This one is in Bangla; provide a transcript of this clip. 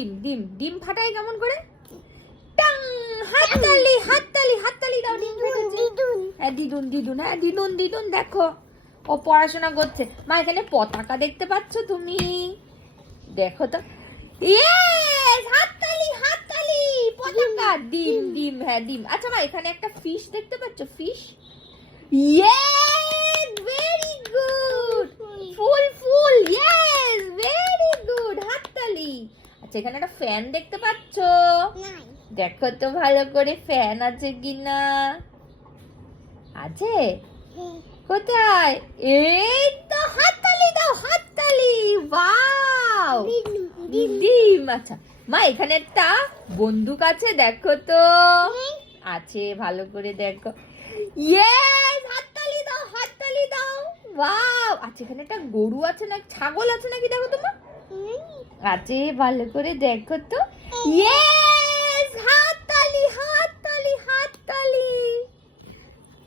ডিম ডিম ডিম ফাটাই কেমন করে? টাং! হাততালি হাততালি হাততালি দাও। ডিম ফাটাচ্ছে। হ্যাঁ দিদুন দিদুন, হ্যাঁ দিদুন দিদুন, দেখো ও পড়াশোনা করছে। মা এখানে পতাকা দেখতে পাচ্ছ তুমি? দেখো তো। ইয়েস! হাততালি হাততালি, পতাকা, ডিম ডিম, হ্যাঁ ডিম। আচ্ছা মা এখানে একটা ফিশ দেখতে পাচ্ছ? ফিশ। ইয়েস! Very good. ফুল ফুল, ইয়েস ভেরি গুড, হাততালি। আচ্ছা এখানে একটা ফ্যান দেখতে পাচ্ছ? দেখো তো ভালো করে ফ্যান আছে কিনা। আছে? কোথায়? এই তো, হাততালি দাও হাততালি। ওয়াও! ডিম। আচ্ছা মা এখানে একটা বন্দুক আছে, দেখো তো। আছে, ভালো করে দেখো। ইয়েস! হাততালি দাও হাততালি দাও। ওয়াও! আচ্ছা এখানে একটা গরু আছে না ছাগল আছে নাকি দেখো তো মা। আছে, ভালো করে দেখো তো। ইয়েস!